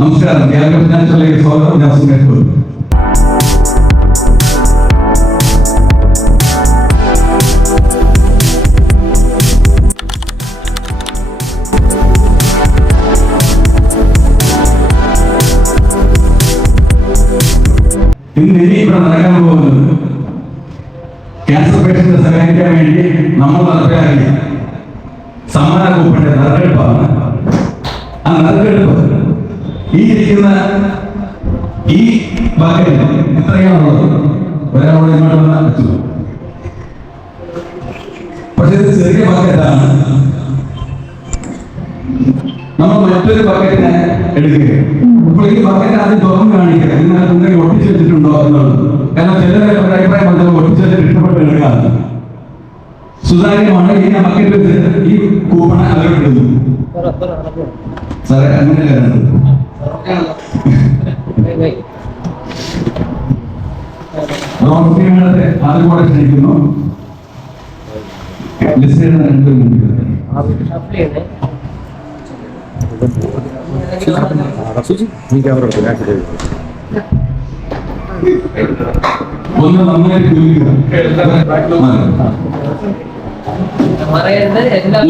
നമസ്കാരം. ധ്യാന ഫിനാൻഷ്യലിലേക്ക് സ്വാഗതം. ഞാൻ സുമേഷ് ഗോപി ഇന്ന് ഇനി ഇവിടെ നടക്കാൻ പോകുന്നത് ക്യാൻസർ പേഷ്യന്റ് സഹായിക്കാൻ വേണ്ടി നമ്മൾ നടപ്പിലാക്കിയ സമ്മാന കൂപ്പന്റെ നറുക്കെടുപ്പാണ്. ആ നറുക്കെടുപ്പ് ഈ ഇരിക്കുന്ന ഈ ബക്കറ്റ് ഇത്രയാണുള്ളത്. ഒരാളോട് ഇങ്ങോട്ട് വന്നാൽ പറ്റുമോ പക്ഷെ ഇത് ചെറിയ ബക്കറ്റാണ് നമ്മൾ മറ്റൊരു ബക്കറ്റിനെ എടുക്കുക. അപ്പോൾ ഈ ബക്കറ്റ് ആദ്യം തുറന്ന് കാണിക്കുക. ഇതിനകത്ത് എന്തെങ്കിലും ഒട്ടിച്ചു വെച്ചിട്ടുണ്ടോ എന്നുള്ളത്. കാരണം ചിലരെ ഒരു അഭിപ്രായം പറഞ്ഞത് ഒട്ടിച്ചു വെച്ചിട്ട് ഇഷ്ടപ്പെട്ട് എടുക്കാറ് സുതാര്യമാണ് ഈ ബക്കറ്റ് വെച്ച് ഈ കൂപ്പൺ അവരിടുന്നു സാറേ അങ്ങനെ കൂടെ ക്ഷണിക്കുന്നു. ഒന്ന് നന്നായിട്ട്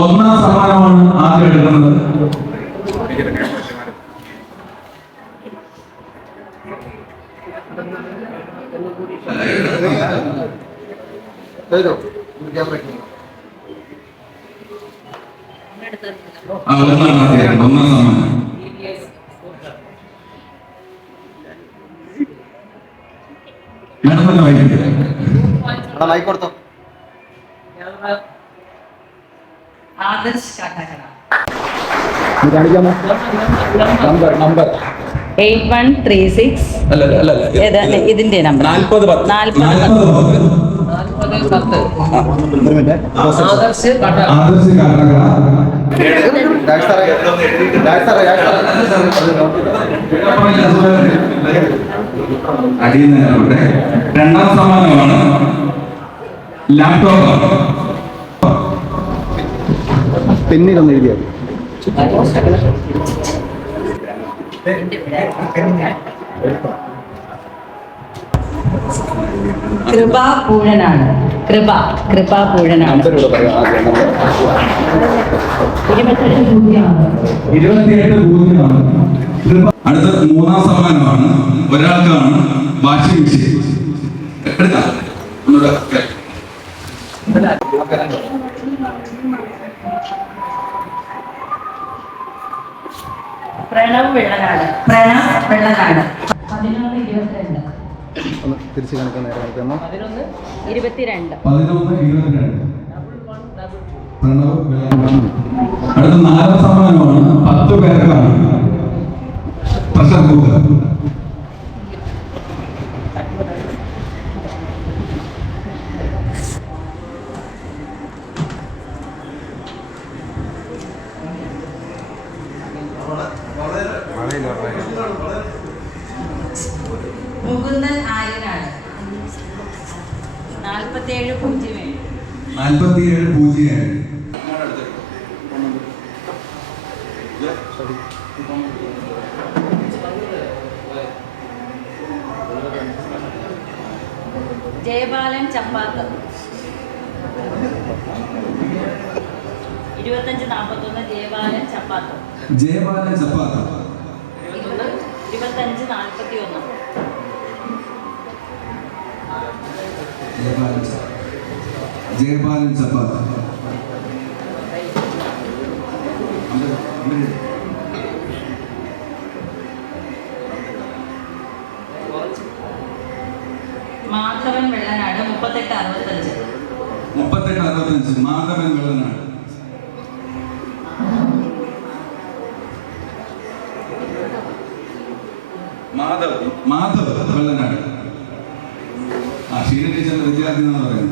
ഒന്നാം സമ്മാനമാണ് ആദ്യം എടുക്കുന്നത് ആ, ഒന്നാം ആദ്യം, ഒന്നാം സമ്മാനം മേഡം തന്നെ വായിക്കട്ടെ മൈക്ക് കൊടുത്തോ ആദർശ് കാട്ടാക്കട കാണിക്കാമോ number number eight one three six അല്ല അല്ല അല്ല. ഇതിന്റെ നമ്പർ നാൽപ്പത് നാൽപ്പത് നാൽപ്പത് പത്ത് ഒരു മിനിറ്റ് ആദർശ് ആദർശ് അടിയിൽ നിന്ന് രണ്ടാം സമ്മാനമാണ് ലാപ്ടോപ്പ് പെന്നിലൊന്ന് എഴുതിയാൽ കൃപ പൂഴനാണ് കൃപ കൃപ പൂഴനാണ് നമ്പർ ഇവിടെ പറയാം ആദ്യം നമ്പർ കൃപ കൃപാപൂഴനാണ്. ഇരുപത്തിയെട്ട് പൂജ്യമാണ് അടുത്ത മൂന്നാം സമ്മാനമാണ്. ഒരാൾക്കാണ് വാഷിംഗ് മെഷീൻ എടുക്കാം. ഒന്നുകൂടെ. പ്രണവ് വെള്ളനാട്. പ്രണവ് വെള്ളനാട്. പതിനൊന്ന് ഇരുപത്തിരണ്ട്. ഒന്ന് തിരിച്ച് കാണിക്കാൻ നേരം കാണിക്കാമോ പതിനൊന്ന് ഇരുപത്തിരണ്ട്. പതിനൊന്ന് ഇരുപത്തിരണ്ട്. പ്രണവ്. അടുത്ത നാലാം സമ്മാനമാണ് പത്ത് പേർക്കാണ് പ്രഷർ കുക്കർ മുകുന്ദൻ ആര്യനാട് നാൽപ്പത്തേഴ് പൂജ്യം ഏഴ് നാൽപ്പത്തിയേഴ് പൂജയാണ്. ജയബാലൻ ചപ്പാത്ത് ഇരുപത്തഞ്ച് നാൽപ്പത്തൊന്ന് ജയബാലൻ ചപ്പാത്ത് ജയബാലൻ ചപ്പാത്ത ഇരുപത്തഞ്ച് നാൽപ്പത്തി ഒന്ന് ജയബാലൻ ചപ്പാത്ത. ജയപാലൻ ചപ്പാത്ത. മാധവൻ വെള്ളനാട് മുപ്പത്തെട്ട് അറുപത്തഞ്ച്. മുപ്പത്തെട്ട് അറുപത്തഞ്ച്. മാധവൻ വെള്ളനാട്. മാധവ്. മാധവ് വെള്ളനാട്. ആ ഷീന ടീച്ചറിന്റെ വിദ്യാർത്ഥി എന്നാണ് പറയുന്നത്.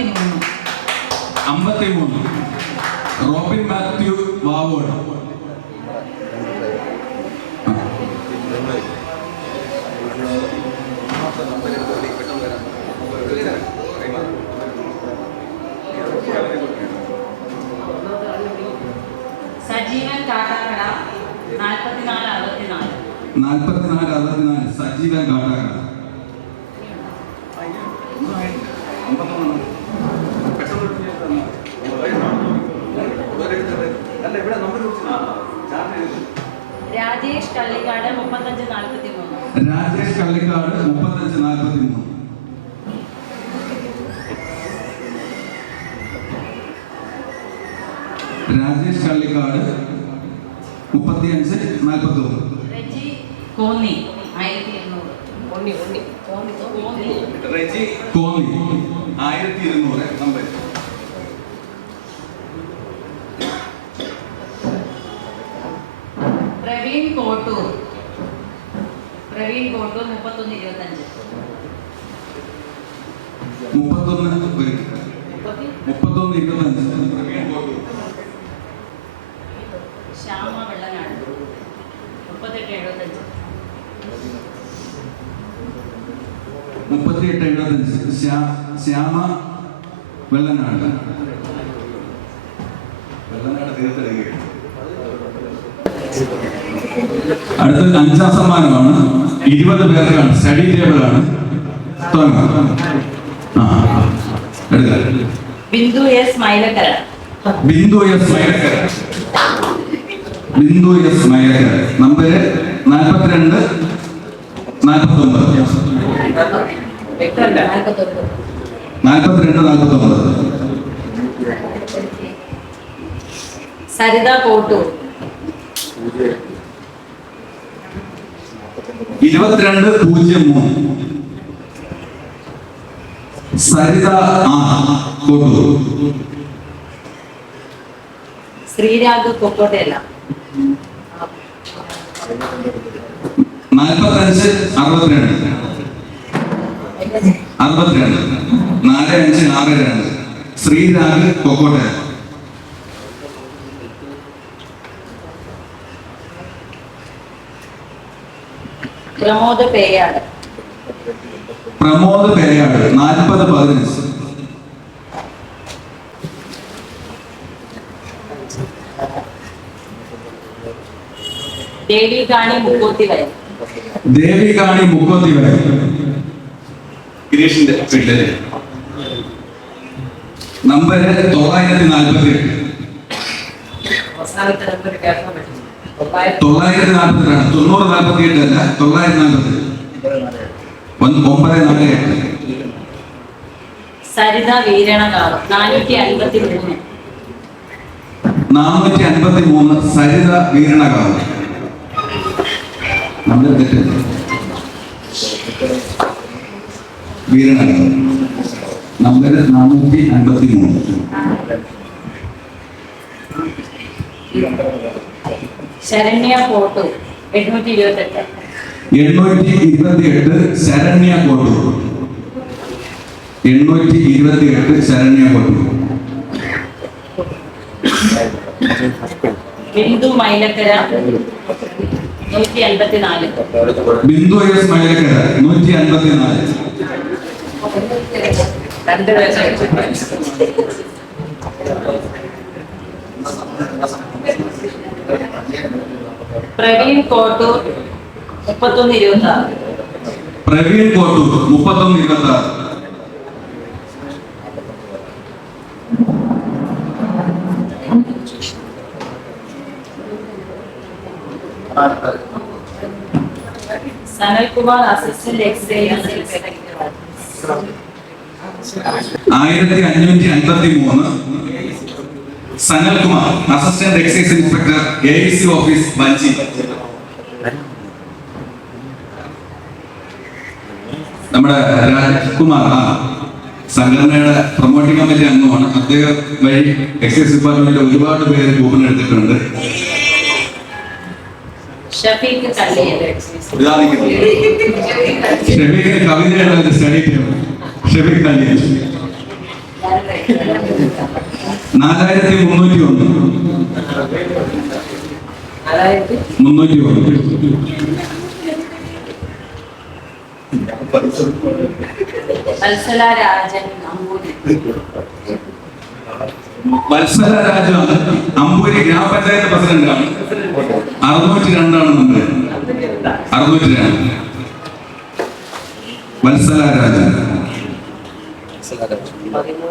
അമ്പത്തി മൂന്ന് അമ്പത്തി മൂന്ന് റോബിൻ മാത്യു വാവോട് സജീവൻ കാട്ടാക്കട നാൽപ്പത്തിനാല് അറുപത്തിനാല്. നാൽപ്പത്തിനാല് അറുപത്തിനാല്. സജീവൻ കാട്ടാക്കട. രാജേഷ് കള്ളിക്കാട് മുപ്പത്തഞ്ച് നാൽപ്പത്തി മൂന്ന്. രാജേഷ് കള്ളിക്കാട് മുപ്പത്തഞ്ച് നാൽപ്പത്തി മൂന്ന്. രാജേഷ് കള്ളിക്കാട് മുപ്പത്തിയഞ്ച് നാൽപ്പത്തി ഒന്ന്. റെജി കോന്നി ആയിരത്തി എണ്ണൂറ് കോന്നി കോന്നി. കോന്നി കോന്നി. റെജി കോന്നി. ആയിരത്തി ഇരുന്നൂറ് നമ്പർ പ്രവീൺ കോട്ടൂർ പ്രവീൺ കോട്ടൂർ മുപ്പത്തൊന്ന് ഇരുപത്തഞ്ച് മുപ്പത്തൊന്ന് വരും മുപ്പത്തൊന്ന് ഇരുപത്തഞ്ച് പ്രവീൺ കോട്ടൂർ ശ്യാമ വെള്ളനാട് മുപ്പത്തെട്ട് എഴുപത്തഞ്ച് മുപ്പത്തിയെട്ട് എഴുപത്തഞ്ച് ശ്യാ- ശ്യാമ വെള്ളനാട് വെള്ളനാട് തീർത്തെടുക്കുകയാണ് അടുത്ത അഞ്ചാം സമ്മാനമാണ്. ഇരുപത് പേർക്കാണ് study ടേബിളാണ് Bindu S Mylakkara. Bindu S Mylakkara. Bindu S Mylakkara. Number നാൽപ്പത്തിരണ്ട് നാൽപ്പത്തൊമ്പത്. നാൽപ്പത്തിരണ്ട് നാൽപ്പത്തൊമ്പത്. സരിത കോട്ടൂർ. ഇരുപത്തിരണ്ട് പൂജ്യം മൂന്ന്. സരിത ആ കോട്ടൂർ ശ്രീരാഗ് കൊക്കോട്ടയല്ല. നാൽപ്പത്തഞ്ച് അറുപത്തിരണ്ട്. അറുപത്തിരണ്ട്. നാല് അഞ്ച് ആറ് രണ്ട്. ശ്രീരാഗ് കൊക്കോട്ടയം. പ്രമോദ് പേയാട് പ്രമോദ് പേയാട് നാൽപ്പത് പതിനഞ്ച് ദേവി കാണി മുക്കൂത്തി വയൽ മുക്കോത്തി ഗിരീഷിന്റെ വീട്ടിൽ. നമ്പര് തൊള്ളായിരത്തി നാൽപ്പത്തി എട്ട് അവസാനത്തെ നമ്പർ തൊള്ളായിരത്തി നാൽപ്പത്തി രണ്ട് തൊണ്ണൂറ് നാൽപ്പത്തി എട്ട് അല്ല തൊള്ളായിരത്തി നാൽപ്പത്തി ഒമ്പത് നാല് എട്ട്. സരിത വീരണകാവ് നാനൂറ്റി അൻപത്തി മൂന്ന് നാനൂറ്റി അൻപത്തി മൂന്ന് സരിത വീരണകാവ്. നമ്മുടെ തെറ്റ് വീരണകാവ്. നമ്പർ നാനൂറ്റി അൻപത്തി മൂന്ന് ശരണ്യ ഫോട്ടോ എണ്ണൂറ്റി ഇരുപത്തെട്ട് എണ്ണൂറ്റി ഇരുപത്തി എട്ട് ശരണ്യ കോട്ടൂർ എണ്ണൂറ്റി ഇരുപത്തി എട്ട് ശരണ്യ കോട്ടൂർ ബിന്ദു മൈലക്കര നൂറ്റി ബിന്ദു എസ് മൈലക്കര നൂറ്റി അൻപത്തിനാല് രണ്ട് പ്രവീൺ കോട്ടൂർ മുപ്പത്തൊന്ന് ഇരുപത്തി ആറ് പ്രവീൺ കോട്ടൂർ മുപ്പത്തൊന്ന് ഇരുപത്തി ആറ് സനൽകുമാർ അസിസ്റ്റന്റ് എക്സൈസ് ആയിരത്തി അഞ്ഞൂറ്റി അൻപത്തി മൂന്ന് Sanalkumar assistant excise inspector A C office വഞ്ചി നമ്മുടെ രാജ്കുമാർ സംഘടനയുടെ പ്രൊമോട്ടിംഗ് കമ്മിറ്റി അംഗമാണ്. അദ്ദേഹം വഴി എക്സൈസ് ഡിപ്പാർട്ട്മെന്റിൽ ഒരുപാട് പേര് കൂപ്പൺ എടുത്തിട്ടുണ്ട്. ഷെഫീഖിന് കവിതയുടെ സ്റ്റഡി ടേബിൾ ഷെഫീഖ് അലി നാലായിരത്തി? മുന്നൂറ്റി ഒന്ന് മുന്നൂറ്റി ഒന്ന് വത്സല രാജൻ രാജ അമ്പൂരി ഗ്രാമപഞ്ചായത്ത് പ്രസിഡന്റാണ്. അറുന്നൂറ്റി രണ്ടാണ് നമ്മൾ അറുന്നൂറ്റി രണ്ട് വത്സല രാജ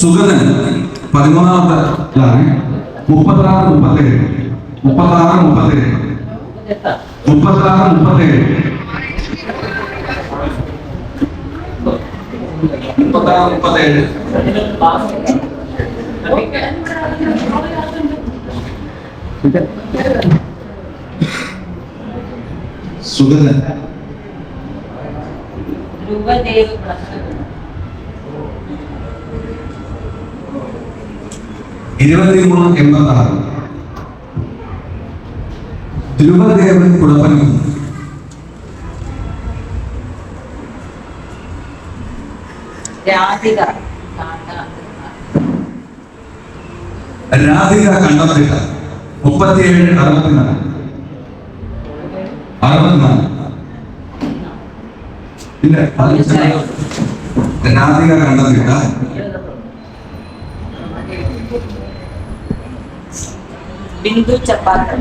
സുഗതൻ പതിമൂന്നാമത്തെ ഇതാണ് മുപ്പത്താറ് മുപ്പത്തേഴ് മുപ്പത്താറ് മുപ്പത്തേഴ് മുപ്പത്താറ് മുപ്പത്തേഴ് മുപ്പത്താറ് മുപ്പത്തേഴ് സുഗതൻ ധ്രുവദേവ് പ്ലസ് ഇരുപത്തിമൂന്ന് എൺപത്തി ആറ് ധ്രുവദേവൻ കുളപ്പനം രാധിക. രാധിക കണ്ടത്തിട്ട മുപ്പത്തിയേഴ് അറുപത്തിനാല്. അറുപത്തിനാല്. ഇല്ല രാധിക കണ്ടത്തിട്ട ബിന്ദു ചപ്പാത്ത്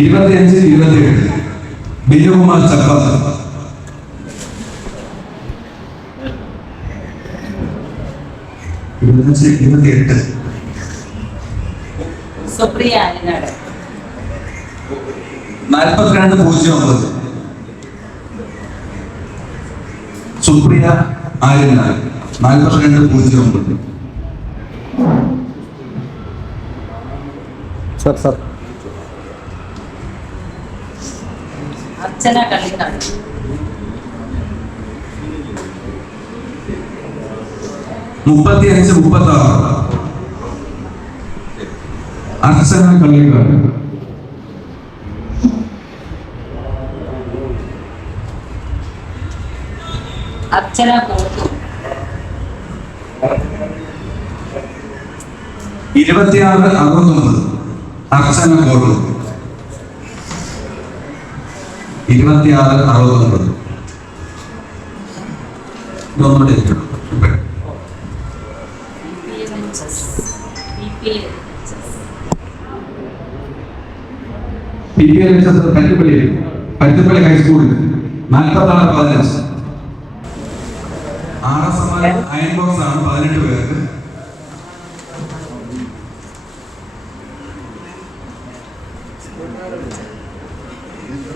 ഇരുപത്തിയഞ്ച് ഇരുപത്തിയേഴ്. ബിജുകുമാർ ചപ്പാത്ത് ഇരുപത്തഞ്ച് ഇരുപത്തിയെട്ട്. സുപ്രിയ ആലിനാട് നാൽപ്പത്തിരണ്ട് പൂജ്യം ഒമ്പത് സുപ്രിയ ആര്യനാൾ നാൽപ്പത്തിരണ്ട് പൂജ്യം. ഒമ്പത് സാർ സാർ. അർച്ചന കള്ളിക്കാട് മുപ്പത്തി അഞ്ച് മുപ്പത്തി ആറ് അർച്ചന കള്ളിക്കാട് അർച്ചന കോട്ടു ഇരുപത്തിയാറ് അറുപത്തൊമ്പത്. അർച്ചന ഗോൾഡ് ഇരുപത്തിയാറ് അറുപത്തൊമ്പത്. ഇതൊന്നുകൂടെ P P L H S Pattuppally Pattuppally ഹൈസ്കൂളിൽ നാൽപ്പത്തി ആറ് പതിനഞ്ച്. R S M iron box ആണ് പതിനെട്ട് പേർക്ക്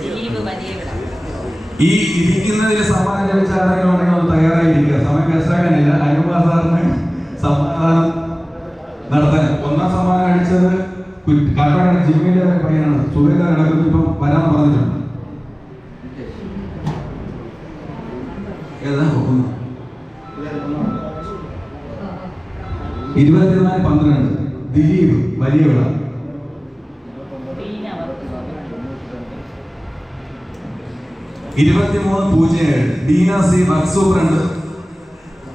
ദിലീപ് വലിയ വിള ഈ ഇരിക്കുന്നതിൽ സമ്മാനം ലഭിച്ച ഒന്ന് തയ്യാറായിരിക്കുക. സമയം മനസ്സിലാക്കാനില്ല. അനുപ സാറിന് സമ്മാനം നടത്താൻ. ഒന്നാം സമ്മാനം അടിച്ചത് കാട്ടാക്കട ജിമ്മിന്റെ പയ്യനാണ്. സുബേദ കിടക്കുന്നു ഇപ്പം വരാൻ പറഞ്ഞിട്ടുണ്ട്. ഇരുപത്തിനാല് പന്ത്രണ്ട്. ദിലീപ് വലിയ വിള ഇരുപത്തിമൂന്ന് പൂജ്യം ഏഴ്. Deena C work superintendent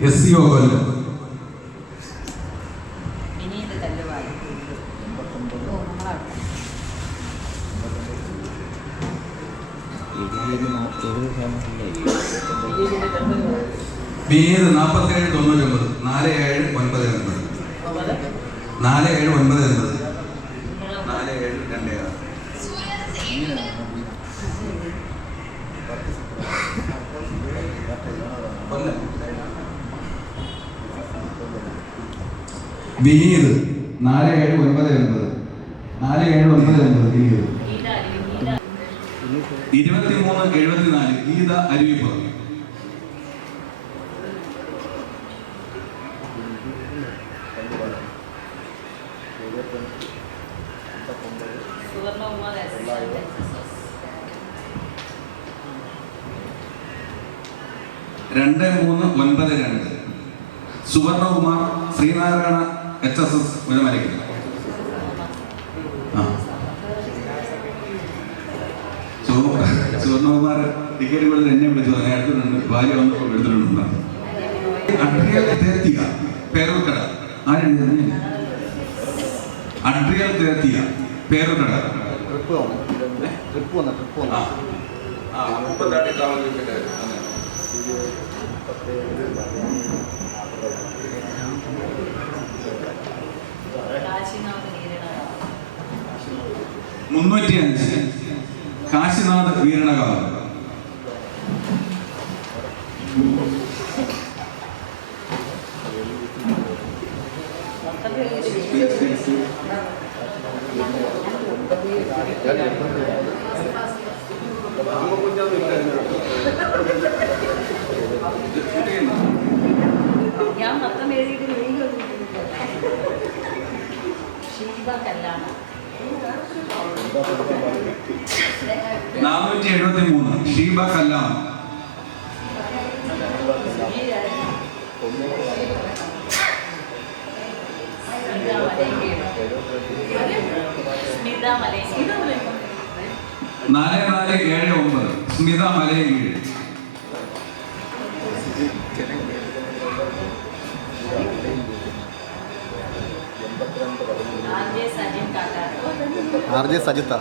S C O Kollam തൊണ്ണൂറ്റി ഒമ്പത് നാല് ഏഴ് ഒൻപത് ഒൻപത് നാല് ഏഴ് ഒൻപത് ഒൻപത് വിനീത്. നാല് ഏഴ് ഒൻപത് ഒൻപത് നാല് ഏഴ് ഒൻപത് ഒൻപത് വിനീത്. ഇരുപത്തിമൂന്ന് എഴുപത്തിനാല് ഗീത അരുവിപ്പ് രണ്ട് മൂന്ന് ഒൻപത് രണ്ട്. Suvarnakumar Sreenarayana H S S ആ. സുവർണകുമാർ ടിക്കറ്റ് കൂടുതൽ എന്നെ വിളിച്ചു. പറഞ്ഞു എടുത്തിട്ടുണ്ട്. ഭാര്യ വന്നപ്പോൾ എടുത്തിട്ടുണ്ട്? അഡ്രിയൽ തേത്തിയ പേരൂർക്കട. ആരെഴുതി അഡ്രിയൽ തേർത്തിയ. പേരൂർക്കട. ട്രിപ്പ് വന്നു. ട്രിപ്പ് വന്നു ട്രിപ്പ് ആ. വന്നു ആ മുപ്പത്താട്ടി ട്രാവൽ കാശിനാഥ് മുന്നൂറ്റി അഞ്ച് കാശിനാഥ് വീരണകാവ്. നാനൂറ്റി എഴുപത്തി മൂന്ന് ഷീബ കല്ലാം നാല് നാല് ഏഴ് ഒമ്പത്. സ്മിത മലയും R R J Sajitha.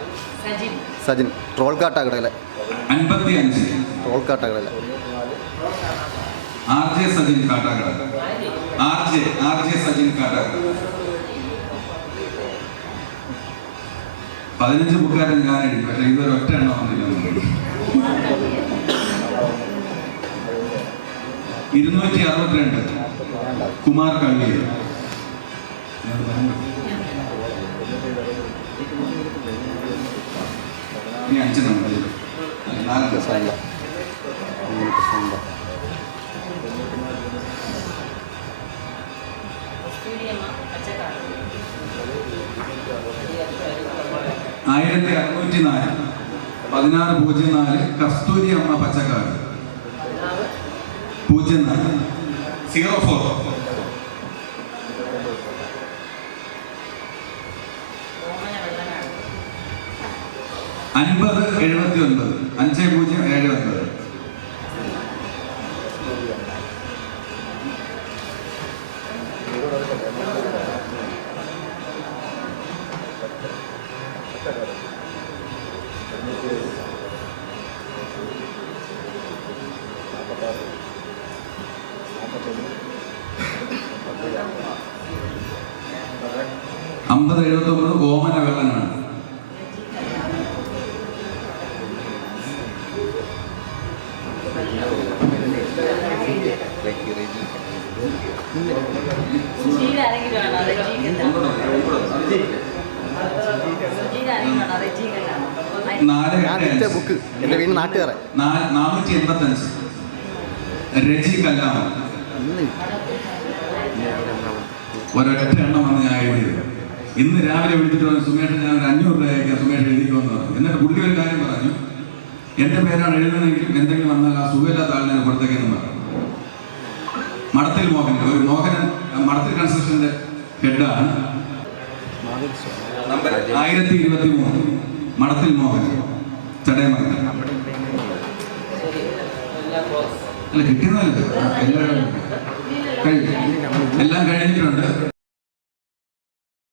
Sajin. Troll കാട്ടാക്കടയിലെ troll കാട്ടാക്കടയിലെ R J Sajin Kattakada. R J R J Sajin Kattakada. പതിനഞ്ച് ബുക്കാരൻ എഴുതി പക്ഷെ ഇതൊരു ഒറ്റ എണ്ണം വന്നില്ല ഇരുന്നൂറ്റി അറുപത്തിരണ്ട്. കുമാർ കള്ളിയിൽ ആയിരത്തി അറുന്നൂറ്റി നാല് പതിനാറ് പൂജ്യം നാല് കസ്തൂരി അമ്മ പച്ചക്കാട്. പൂജ്യം നാല്. സീറോ ഫോർ ഓമന വെള്ളനാട് അൻപത് എഴുപത്തി ഒൻപത് അഞ്ച് പൂജ്യം ഏഴ് ഒൻപത്. അമ്പത് എഴുപത്തി ഒമ്പത് രജി ഇന്ന് ഒരൊറ്റ എണ്ണമാണ് ഞാൻ എഴുതിയത് ഇന്ന് രാവിലെ വിളിച്ചിട്ട് പറഞ്ഞു സുമേഷ് ഞാൻ ഒരു അഞ്ഞൂറ് രൂപ അയക്കാം സുമേഷ് എഴുതിക്കുമെന്ന് പറഞ്ഞു. എന്നിട്ട് പുള്ളി ഒരു കാര്യം പറഞ്ഞു. എന്റെ പേരാണ് എഴുതുന്നതെങ്കിൽ എന്തെങ്കിലും വന്നാൽ ആ സുഖമില്ലാത്ത ആളിനെ പുറത്തേക്കെന്ന് പറഞ്ഞു. മടത്തിൽ മോഹൻ ഒരു മോഹനൻ മടത്തിൽ കൺസ്ട്രക്ഷന്റെ ഹെഡാണ്. ആയിരത്തി ഇരുപത്തി മൂന്ന് മടത്തിൽ മോഹൻ ചടയമംഗലം. അല്ല കിട്ടുന്നതല്ല എല്ലാം കഴിഞ്ഞിട്ടുണ്ട്.